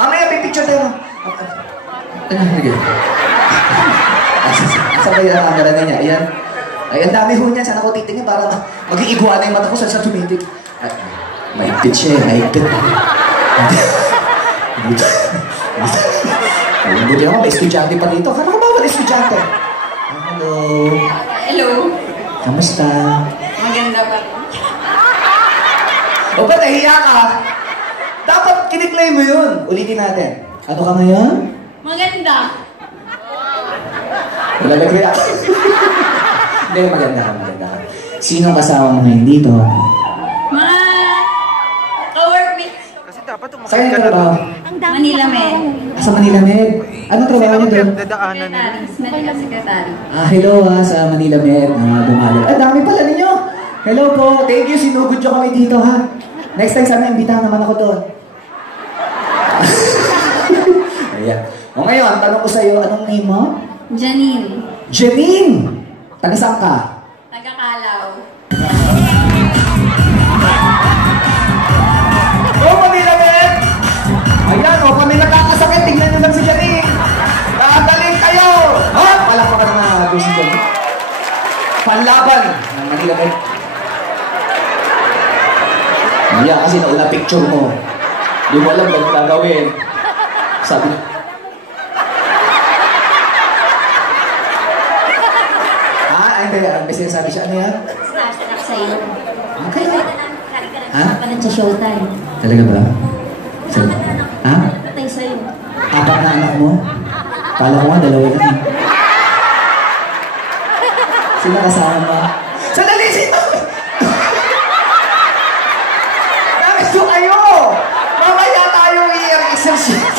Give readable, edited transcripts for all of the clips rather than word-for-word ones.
Mamaya, pipicture tayo. Sabay ang camera na niya. Ayan. Ay, ang dami ho niyan. Sana ko titingin para mag-iigwa na yung mata ko sa tumitig. Mahigpit siya eh. Mahigpit. Buti naman, may estudyante pa dito. Kano ko ba wala estudyante? Hello. Hello. Kamusta? Maganda pa. O ba, nahiya ka? Dapat kiniklay mo yun. Ulitin natin. Ano ka ngayon? Maganda. Wala nagkaya. Hindi, maganda ka, maganda ka. Sino kasama mo ngayon dito? Mga co-workmates. Kasi dapat Saan yung trabaho? Manila Med. Sa Manila Med. Anong trabaho niyo doon? dadaanan nila. Medical Secretary. Hello sa Manila Med. Dumalo. Dami pala ninyo. Hello po. Thank you. Sinugod nyo kami dito, ha? Next time, sana imbitahan naman ako doon. Ayan. O ngayon, tanong ko sa'yo, anong name mo? Janine. Janine! Taga saan ka? Taga-Kalaw. Manila Med! Ayan, kung may nakakasakit, tignan nyo lang si Janine. Nakagaling kayo! Palakpakan na nga si Janine. Panlaban ng Manila Med. Ayan, kasi nauna picture mo. Di mo alam ba't gagawin. Sabi niya, hindi. May sinasabi siya. Ano yan? Starstruck sa'yo. Okay. Ha? Kapalan sa Showtime. Talaga ba? So, ha? Patay sa'yo. 4 na anak mo? Kala ko nga, 2 lang. Sino kasama mo? Sandali! Sino? Nakito kayo! Mamaya tayo i-exercise.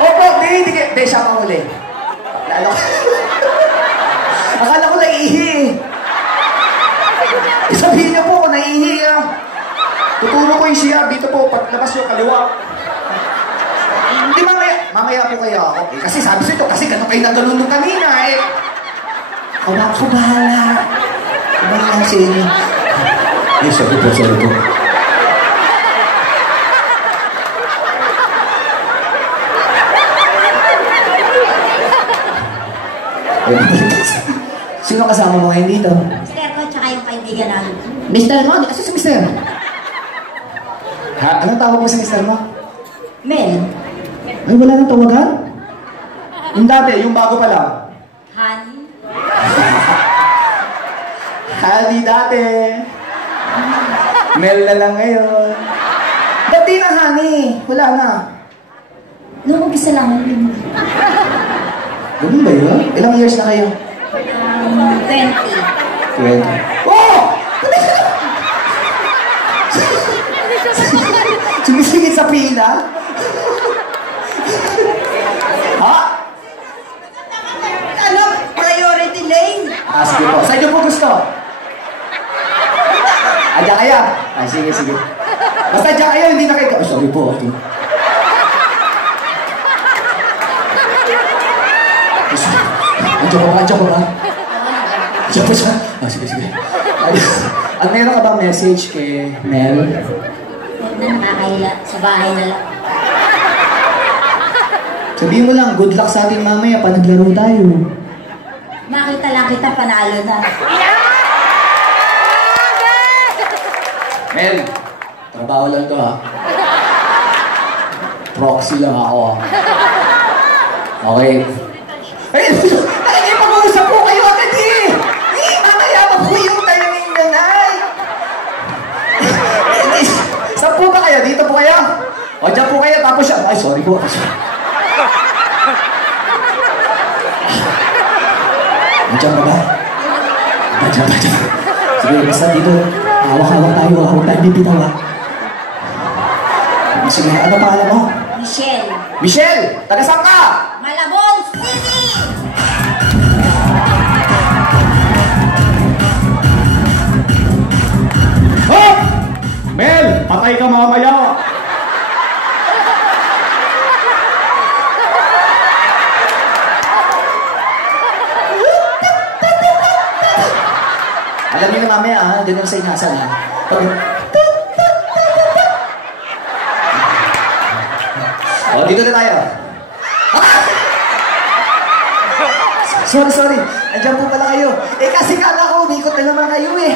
Opo, hindi. Hindi, siya mahuli. Akala ko naiihi. Sabihin niyo po kung naiihi. Tuturo ko yung siya. Dito po, paglabas yung kaliwa. Hindi, mamaya po kayo ako. Kasi sabi sa ito, kasi gano'n kayo nagano'n nung kanina eh. Ako bahala. Bahala sa inyo. Ay, sorry po. Sino kasama mo ngayon dito? Mister ko, tsaka yung kaibigan namin. Mister mo? Asa si Mister? Ha? Anong tawag mo sa Mister mo? Mel. Ay, wala nang tawagan? Yung dati, yung bago pa lang. Honey. Honey dati. Mel na lang ngayon. Ba't di na honey? Wala na. Noong umpisa lang yun. Ganun ba yun? Ilang years na kayo? 20. 20. Oh! Sumisingit sa pila? Ha? Ano? Priority lane. Sige po. Saan niyo po gusto? Diyan kaya? Sige. Basta diyan kayo, hindi na kayo. Oh, sorry po. Okay. Andiyan ko ba? Andiyan po siya? Sige. Ang meron ka bang message kay Mel? Huwag na nakakaila. Sa bahay na lang. Sabihin mo lang, good luck sa atin mamaya pa naglaro tayo. Makita lang kita, panalo na. Mel, trabaho lang to ha. Proxy lang ako ha. Okay. Ay, nakikipag-uusap po kayo agad eh! Mamaya mag-uyong tayo ng nanay! Saan po ba kayo? Dito po kayo? O, dyan po kayo, tapos siya. Ay, sorry po. Diyan ba ba? Diyan. Sige, basta dito. Hawak-hawak tayo. Hawak tayo bibitaw ha. Sige, ano pangalan mo? Michelle. Michelle! Taga saan ka? Malabon City! Oh! Mel! Patay ka mamaya! Alam niyo na mamaya ha, ganun sa inasal ha. Okay. O, dito na tayo. Sorry. Andiyan po pala kayo. Eh, kasi kala ko, umikot na naman kayo eh.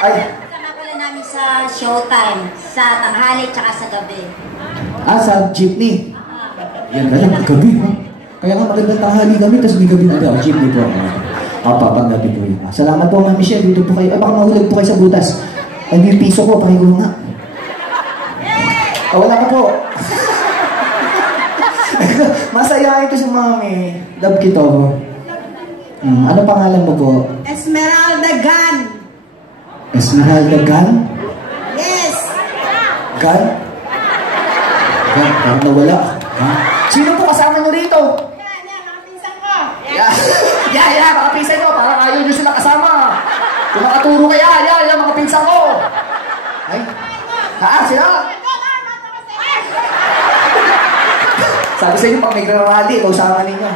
Ay. Kasama pala namin sa showtime, sa tanghali tsaka sa gabi. Sa jeepney. Yan na lang, gabi ha. Kaya nga magandang tanghali kami, tapos may gabi na jeepney po. Pag gabi po yun. Salamat po, Ma'am Michelle. Dito po kayo. Baka mahulog po kayo sa butas. Ay, yung piso ko, pakigulo nga. Wala ka po. Masaya ito si Mami. Love kita po. Ano pangalan mo po? Esmeralda Gan. Esmeralda Gan? Yes. Gan? Gan, parang nawala. Ha? Sino po kasama nyo rito? Yan, mga pinsan ko. Yeah, mga pinsan ko. Parang ayaw nyo sila kasama. Kung makaturo kaya, yan, mga pinsan ko. Ay? Sila? Sabi sa inyo, pag may rally, ikaw sama ninyo.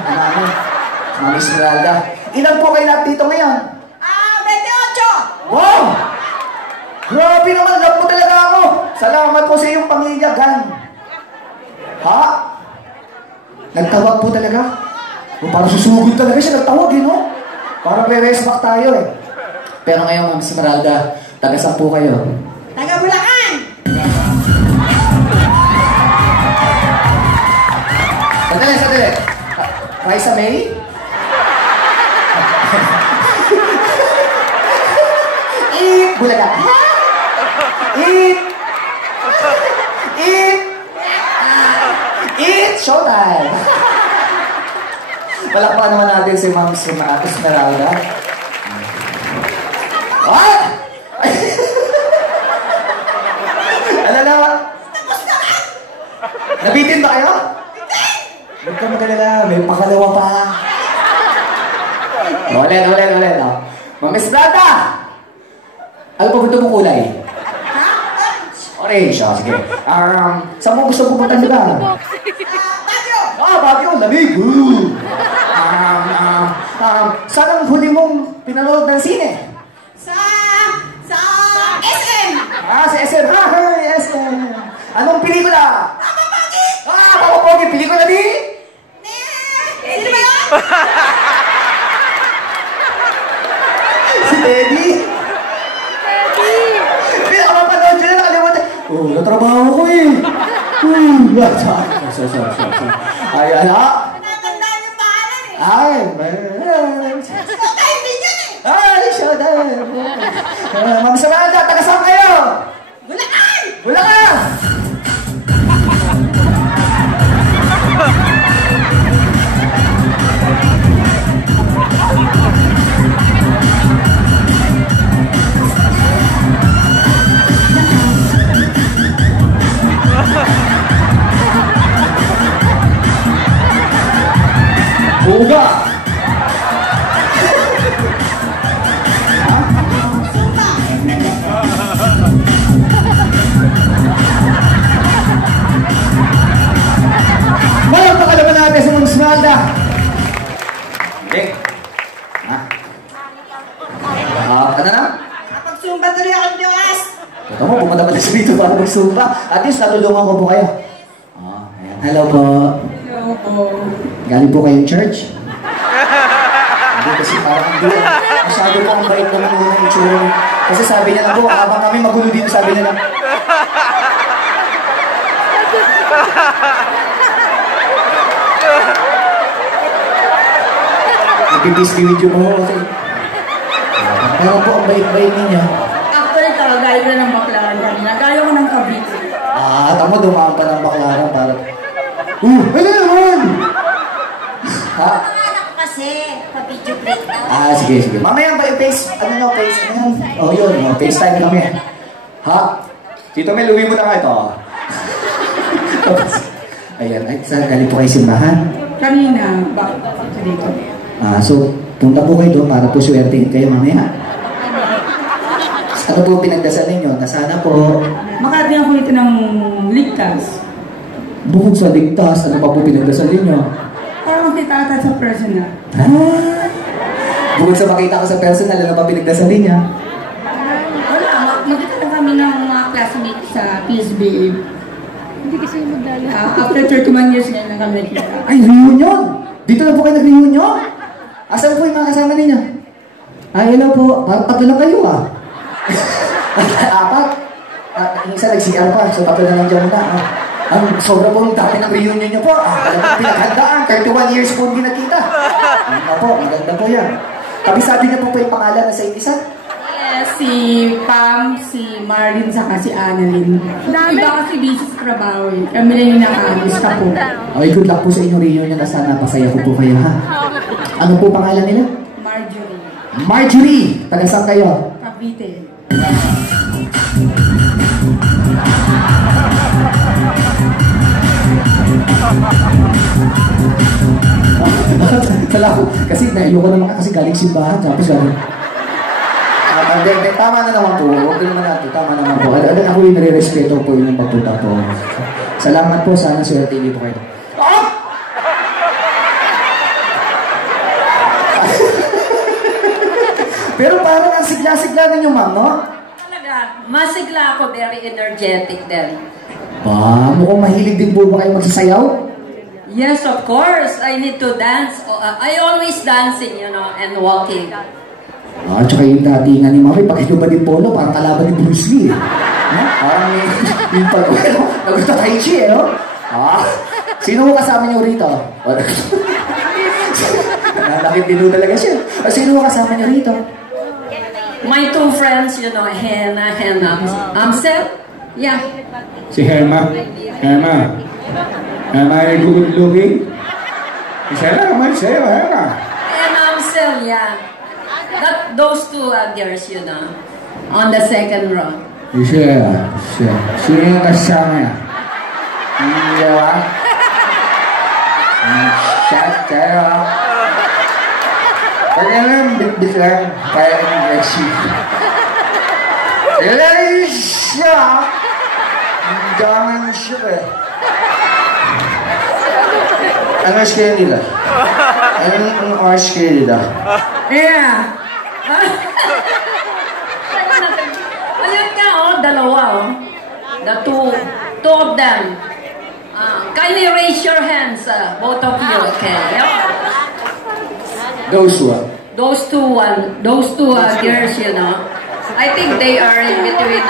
Mami Esmeralda. Ilan po kayo lahat dito ngayon? 28. Wow! Grabe naman, love mo talaga ako. Salamat po sa iyong pamilya, Gan. Ha? Nagtawag po talaga? O parang susugod talaga siya, nagtawag no? Parang re-respect tayo eh. Pero ngayon, Mami Esmeralda, taga-saan po kayo? Taga Bulacan. Sandali. Raisa May? Bulaga. Showtime. Palakpakan naman natin si Ma'am Esmeralda. What? Ano na? Nabitin ba kayo? Huwag ka magalala, may pakalawa pa. Ulit. Ma'am Esmeralda! Ano pa gusto mong kulay? Orange. Sige. Saan mo gusto pupunta sila? Baguio. Baguio. Lamig. Saan ang huli mong pinanood ng sine? Sa SM. Sa SM. SM. Anong pelikula? Papa Pogi. Pelikula ni? Sino ba yun? Si Teddy. Pinakamapanood yun na nakalimutan. Natrabaho ko eh. Sorry. Ayan ha. Natandaan yung pangalan eh. Showtime din yun eh. Showtime. Ma'am Esmeralda, taga saan kayo? Bulacan! Buga! Mayroon pa kalaman natin sa Ma'am Esmeralda. Ano na? Kapag-sumba tuloy ako ng Diyos. Ito mo, pumunta pa tayo dito para mag-sumba. At least, natulungan ko po kayo. Ayan. Hello po. Hello po. Galing po kayong church? Hindi kasi parang hindi. Masyado po ang bait naman muna yung church. Kasi sabi niya lang po, habang kami magulo dito, sabi niya lang. Nag-busy video mo kasi. Pero po ang bait-bait ninyo. Actually, gaya ko ng baklaran kanina. Gaya ko ng Cavite. Tama, dumaan pa ng baklaran para. Ano naman? Ha? Anak kasi, pa-video break daw. Sige. Mamaya ba yung face? Face? Yun. FaceTime kami. Ha? Tito Mel, uwi mo na nga ito. Ayan. Saan galing po kayo simbahan? Kanina, bakit dito? So, punta po kayo doon para po swertein kayo mamaya. Ano po pinagdasal ninyo? Na sana po... Makarating ako dito ng ligtas. Bukod sa ligtas, ano pa po pinagdasal ninyo? Para makita ka sa personal. Bukod sa makita ko sa personal, ano pa pinagdasal ninyo? Wala, magkita na kami ng mga classmates sa PSBA. After 31 years ngayon na kami. Ay, reunion! Dito na po kayo nag-reunion? Asan po yung mga kasama ninyo? Ay, hello po. Tatlo lang kayo ah. Apat? Yung isa nag-CR pa, so tatlo na lang dyan muna. Ang sobra po yung dami ng reunion nyo po. Pinaghandaan, 31 years po hindi nakita. Ano po, maganda po yan. Kabisado niyo po yung pangalan na sa isa? Yes, si Pam, si Marlene, saka si Annalyn. Iba kasi busy sa trabaho eh. Kami na yung nakaalis ka po. Okay, good luck po sa inyong reunion na sana pasaya ko po kayo ha. Ano po pangalan nila? Marjorie. Marjorie! Taga saan kayo? Cavite. Salamat. Kasi naiyoko naman kasi galing simbahan. Tapos galing. Tama na naman po. Huwag naman natin. Tama naman po. Ako yung nare-respeto po yung pagpunta po. Salamat po. Sana Sir TV po kayo. Pero parang ang sigla-sigla ninyo, ma'am, no? Talaga, masigla ako. Very energetic din. Mukhang mahilig din po ba kayo magsasayaw? Yes, of course. I need to dance. I always dancing, you know, and walking. Tsaka yung datingan ni Mami, pag ito ba din polo, parang kalaban ni Bruce Lee. Parang yung pag-uwelo, nag-Tai Chi, no? Sino mo kasama niyo rito? Nakit din talaga siya. Sino mo kasama niyo rito? My two friends, you know, Hannah, Amsel, yeah. Si Herma. Herma ay good looking. Isa naman sa'yo, Herma. And Amsel, yeah. Those two girls, you know, on the second row. Siya. Sino yung kasama niya? Hindi ba? Shot kayo. Kaya lang, bit-bit lang. Kaya yung aggressive. Ilay siya. Ang dami siya eh. Ano scale nila? Anong scale nila? Yeah. Ayun nga, dalawa, The two of them. Kindly raise your hands, both of you, okay? Yep. Those one. Those two girls, you know. I think they are in between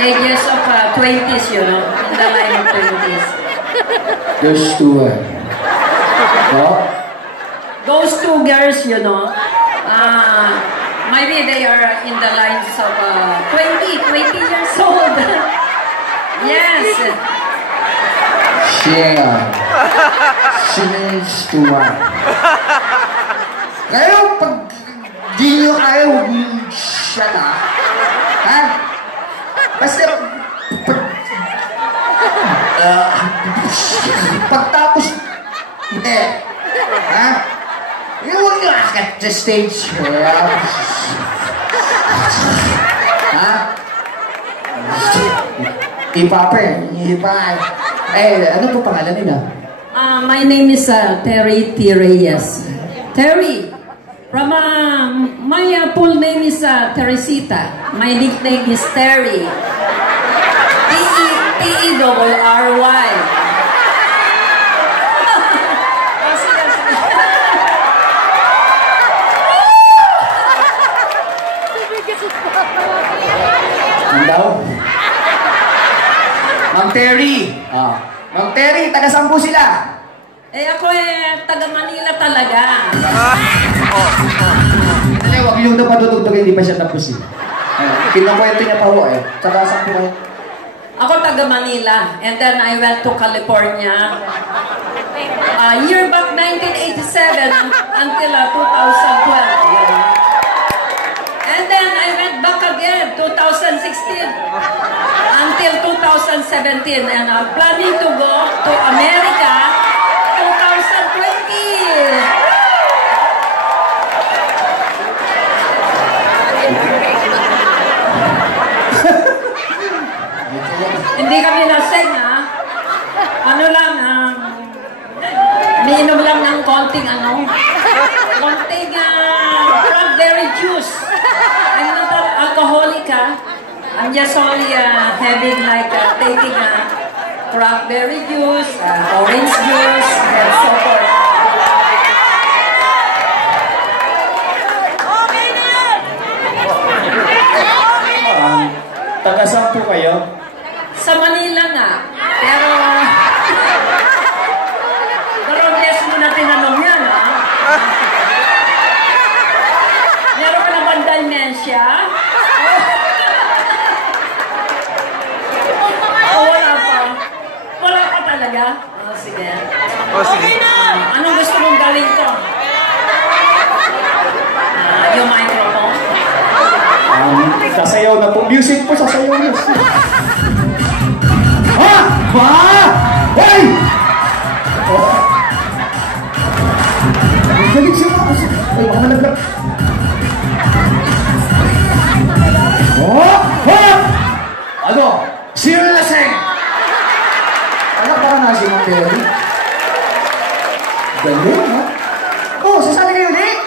ages of 20s, you know, in the line of 20s. Those two one. What? Those two girls, you know, maybe they are in the lines of 20 years old. Yes. Since to one. Kayo, pag di nyo kayo, huwag nyo siya na. Ha? Basta, pagtapos, ha? Huwag nyo akat sa stage. Ha? Ano po pangalan nila? My name is Terry T. Reyes. Terry. From my full name is Teresita. My nickname is Terry. Terry. Ang daw? Ma'am Terry. Ma'am Terry, taga saan po sila? Ako taga Manila talaga. Huwag yung napadudugtog, hindi pa siya tapos eh. Kinakwento niya pa ho eh. Taga saan po kayo? Ako taga Manila. And then I went to California. Year back 1987 until 2012. And then I went back again, 2016 until 2017. And I'm planning to go to America 2020. Hindi kami lasing, ha? Ano lang, miinom lang ng konting cranberry juice. I'm not alcoholic, ha? I'm just only having like taking cranberry juice, orange juice, and so forth. Taga-saan po kayo? Sa Manila nga. Pero yes mo na tinanong yan, ha? Meron ka naman dementia? Wala pa. Wala pa talaga? Sige. Anong gusto mong galing ko? Yung microphone? Sasayaw na po. Music po, sasayaw na. Ha? Ba? Hoy! Oh. Galing siya. Ay, baka malaglag. Oh! Ha? Ano? Sino na lasing? Anak, baka na si Mang Terry. Galing, ha? Oh, sasali kayo, Nick?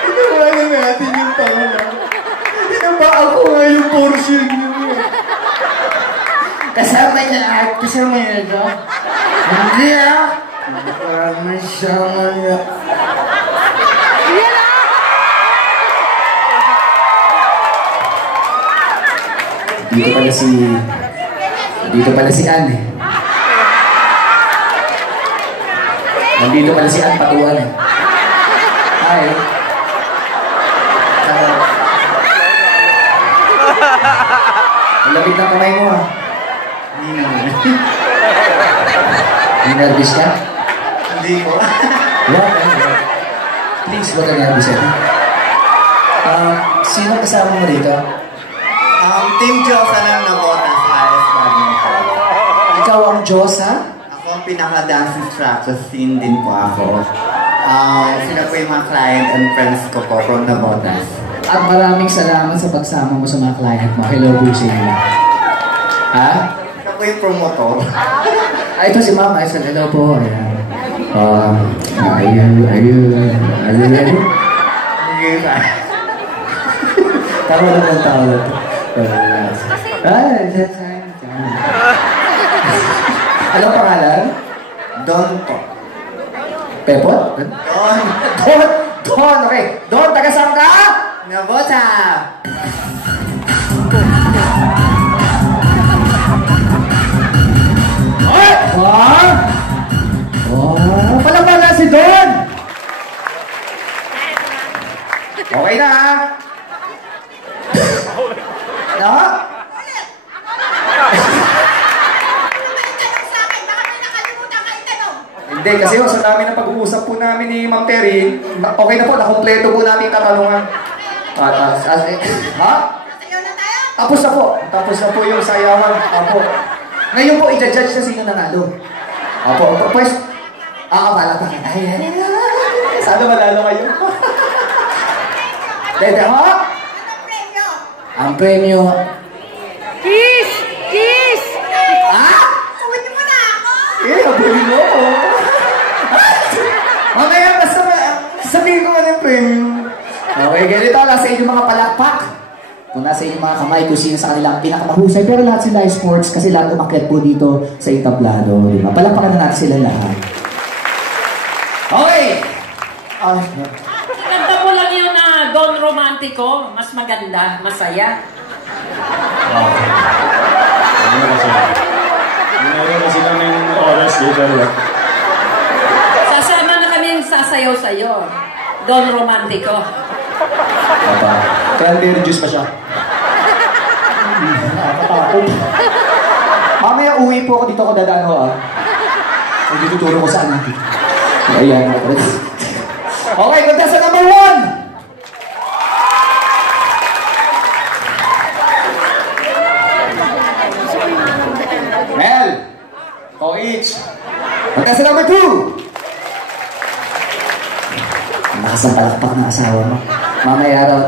Inuwanan natin yung pangalan. Inaba ako nga yung portion niyo. Kasama niya at kasama niya ito. Hindi ah. Kasama niya. Dito pala si Anne. Nandito pala si Anne Patuan. Hi. Ang lapit ng kamay mo, ha? Hindi naman. Hindi nervous ka? Hindi ko. What? Please, wag ka nervous, ha? Sino kasama mo dito? Team Diyosa ng Nabotas Paris Badminton. Ikaw ang Diyosa? Ako ang pinaka-dance instructor scene din po ako. Sila po yung mga client and friends ko po from Nabotas. At maraming salamat sa pagsama mo sa mga client mo. Hello po sa inyo. Ha? Ito po yung promotor. Ito si Mama. Hello po. Ayan. Are you ready? Tama na ng tao na ito. Ano pangalan? Don po. Pepot? Don. Don! Okay. Don, taga-saan ka? Nabota! Ay! Pala pala si Don! Okay na, ha? No? Hindi, kasi sa dami ng pag-uusap po namin ni Ma'am Terry, okay na po, nakompleto po natin yung katanungan. Ha? Tapos na po. Tapos na po yung sayawan. Apo. Ngayon po, i-judge na sino nanalo. Apo. Pues, aabala pa. Sana malalo kayo. Dede, ha? Ang premyo. Kiss! Kiss! Ha? Uwin mo na ako! Abuli mo ako. Mamaya, basta sabihin ko ano yung premyo. Okay, ganito. Nasa inyo mga palakpak. Kung nasa inyo mga kamay, kung sino sa kanila ang pinakamahusay. Pero lahat sila ay sports kasi lahat umakyat po dito sa entablado. Diba? Palakpakan na natin sila lahat. Okay! Kanta mo lang yun na Don Romantico. Mas maganda, masaya. Meron kasi kami oras dito. Sasama na kami yung sasayaw sa'yo. Don Romantico. Papa, cranberry juice pa siya. Nakakatakot. Mamaya uwi po ako dito ako dadaan ho, ah. Hindi tuturo ko saan natin. Ayan. Okay, contestant number 1! Mel! Coach! Contestant number 2! Lakas ang palakpak ng asawa mo. Mamaya raw.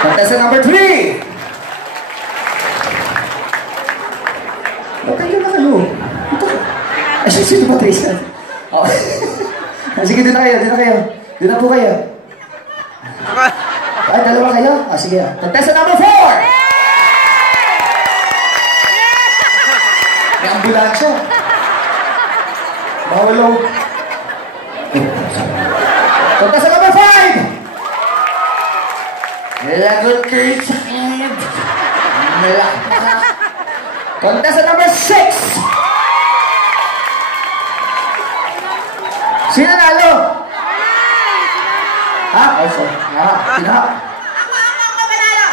Contestant number 3! Okay na kayo. Ito. Ay, Sino ba Tristan? Oh. Sige, doon na kayo, doon na kayo. Doon na po kayo. Ay, dalawa kayo? Sige. Contestant number 4! May ambulansya. Bawal o. Contestant number 5! Lagot kayo sa akin. Contestant number 6! Sino nalo? Ha? Oh, sorry. Sino? Ako manalo.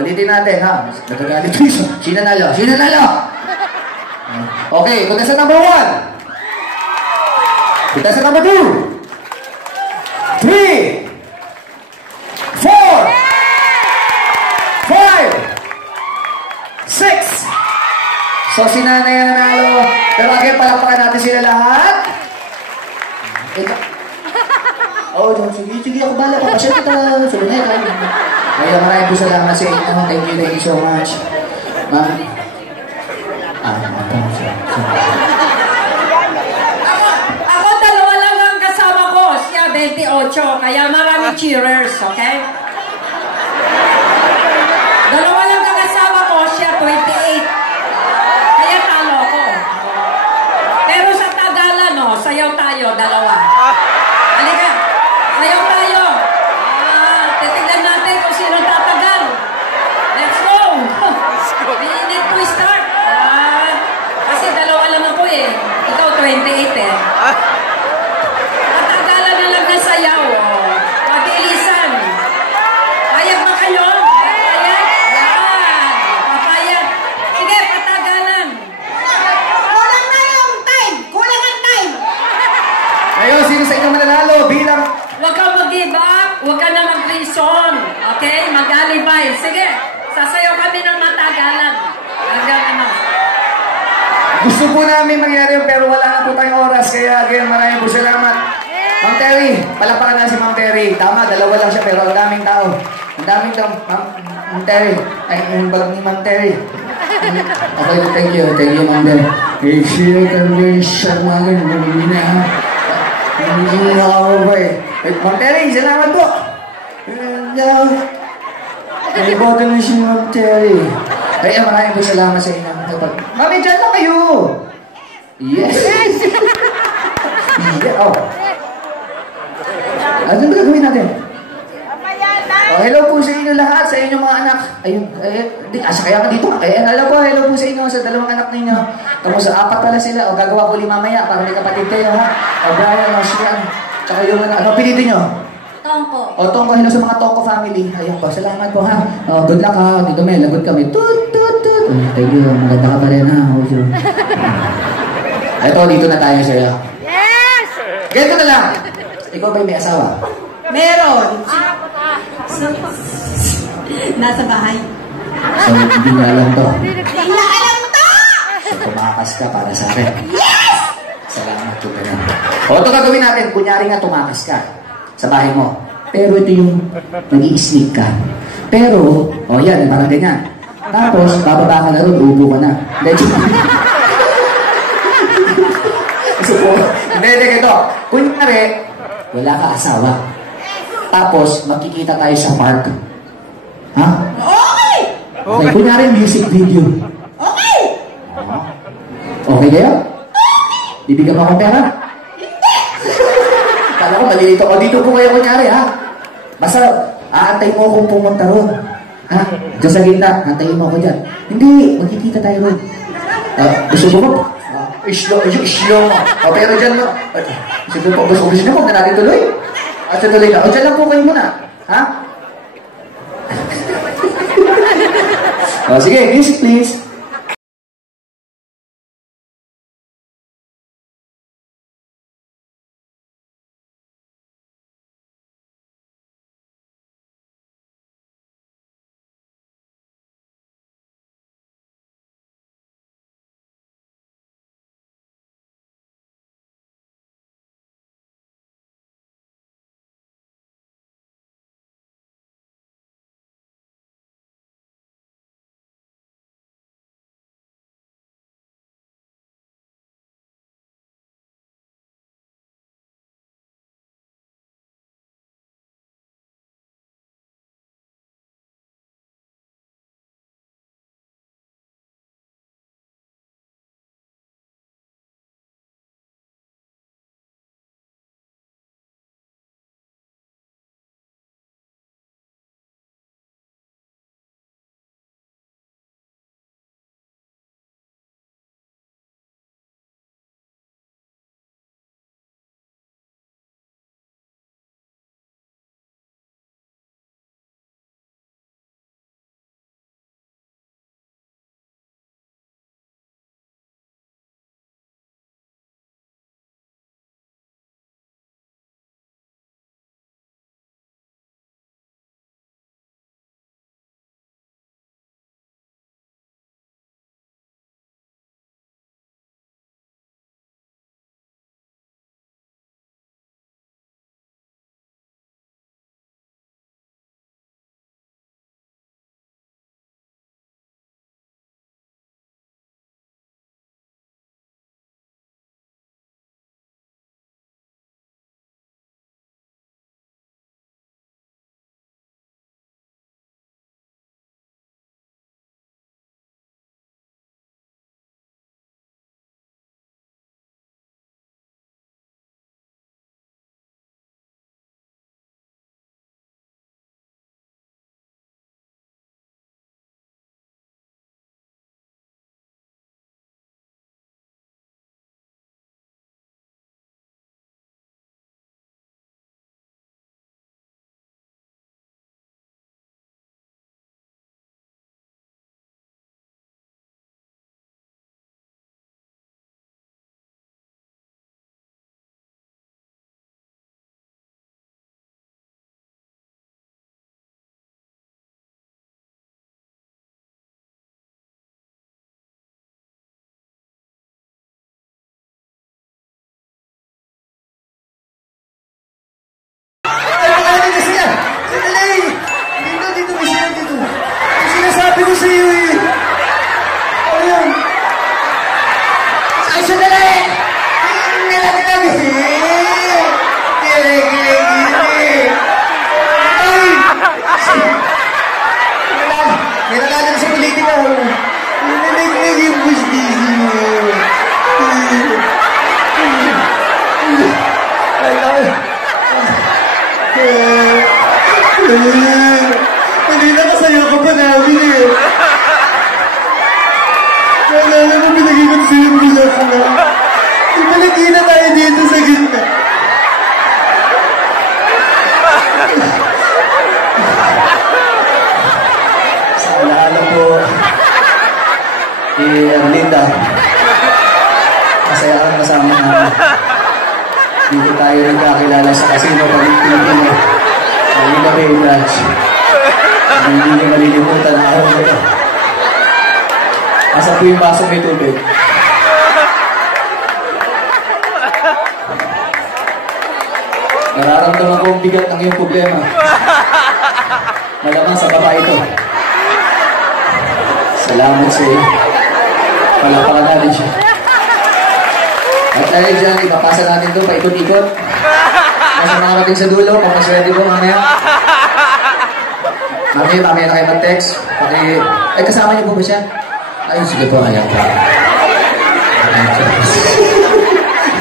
Ulitin natin, ha? Nagagalit ko isa. Sino nalo? Sino nalo? Okay, contestant number 1. Contestant number 2. 3. 4. 5. 6. So, si Nanay ang nanalo. Pero again, palakpakan natin sila lahat. Ito. Oh, sige, ako bala pa. Kasi kita, sabi na ito. Kaya maraming po salamat sa inyo. Thank you so much. Ma'am. Ako dalawa lang ang kasama ko. Siya 28. Kaya maraming cheerers, okay? Dalawa lang ang kasama ko. Siya 28. Kaya talo ko. Pero sa Tagalan, no, sayaw tayo, dalawa. Halika, sayaw tayo. Titignan natin kung sino tatagal. Let's go. We need to start. Kasi dalawa lang ako eh. Ikaw 28 eh. Tatagalan na lang ng sayaw. Pag-iilisan. Payag ba kayo? Papayag? Yan. Papayag. Sige, patagalan. Kulang na yung time. Kulang ang time. Ngayon, sino sa inyo mananalo bilang... Huwag kang mag-give up. Huwag ka na mag-reason. Okay? Mag-alibay. Sige, sasayaw kami ng matagalan. Hanggang ano. Gusto po namin mangyari yun, pero wala na po tayong oras. Kaya again, maraming po salamat. Ma'am Terry, palakpakan na si Ma'am Terry. Tama, dalawa lang siya, pero ang daming tao. Ang daming tao. Ma'am Terry. Ay, yung bag ni Ma'am Terry. Okay, thank you. Thank you, Ma'am Terry. If you can be siya mga ganun, na ha. Hindi na ako ba eh. Ma'am Terry, salamat po. Ay, boto na si Ma'am Terry. Kaya maraming po salamat sa inyo. Mami, dyan na kayo! Yes! Yeah, oh. Ano ba gagawin natin? Oh, hello po sa inyo lahat, sa inyong mga anak. Ayun, kaya ka dito. Hello po sa inyo, sa dalawang anak ninyo. Tapos sa 4 pala sila. O, gagawa ko 5 mamaya para may kapatid kayo, ha? O, Brian, o, Shian. Tsaka yung ano pinili nyo? Tongko. O, Tongko, hello sa mga Tongko family. Ayun po, salamat po, ha? O, good luck, ha? Dito may, lagot kami. Tut. Thank you, maganda ka pa rin, ha? Ito, dito na tayo sa'yo. Yes! Ganito na lang. Ikaw ba'y may asawa? Meron. Nasa bahay. So, hindi na alam to. Hindi na alam to! So, tumakas ka para sa akin. Yes! Salamat po ka na. O, ito gagawin natin. Kunyari nga tumakas ka sa bahay mo. Pero ito yung nag-i-sneak ka. Pero, o yan, parang ganyan. Tapos, bababa ka na ron, uubo ka na. So, hindi, ito. Kunyari, wala ka asawa. Tapos, magkikita tayo sa park. Ha? Okay! Okay, kunyari music video. Okay! Okay kayo? Bibigyan mo akong pera? Hindi! Kala ko malilito. O, dito po kayo kunyari, ha? Basta, aantay mo akong pumunta ron. Ha? Diyan sa gitna, antayin mo ako dyan. Hindi, magkikita tayo ron. Gusto mo po? Islo mo. O, pero dyan mo. Gusto mo po, gusto mo na natin tuloy? Tuloy na. O, dyan lang po kayo muna. Ha? O, sige, music please. kasama namin. Dito tayo nagkakilala sa casino pag Pilipino. Manila Bay Branch. Hindi niyo malilimutan ang araw na ito. Asa po yung baso may tubig? Nararamdaman ko ang bigat ng iyong problema. Malamang sa babae ito. Salamat sa iyo. Palapakan natin siya. At dahil dyan, ipapasa natin ito paikot-ikot. Nasa mga kating sa dulo, papaswerte po mamaya. Mamaya na kayo mag-text. Ay, kasama niyo po ba siya? Ayun, sige po, kaya po.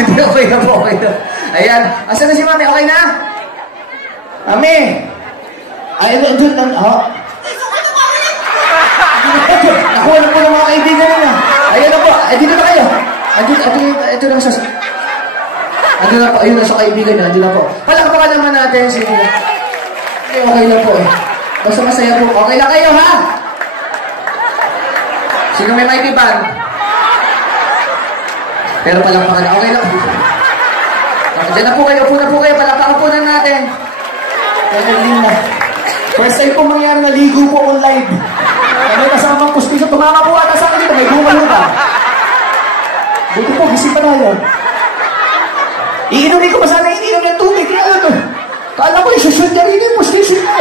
Hindi, okay na po, okay na. Ayan, asan na si Mami? Okay na? Mami! Ay, doon lang, nakuha na po ng mga kaibigan nila. Ayan na po, dito na kayo. Ito lang sa... Ando na po, ayun na sa kaibigan niya, ando na po. Palakpakan naman natin, sige. Okay na po. Basta masaya po. Okay na kayo, ha? Sino may maikipan? Pero palakpakan na, okay na po. Diyan na po kayo, palakpakan po na natin. First time po mangyari na ligo po on live. Ano kasamang pustiso, tumama po ata sa akin dito, may gumalo ka. Buti po, gising pa na yun. Iinumin ko pa sana ininom ng tubig. Kala ko yung susunod niya rin yung pustiso na.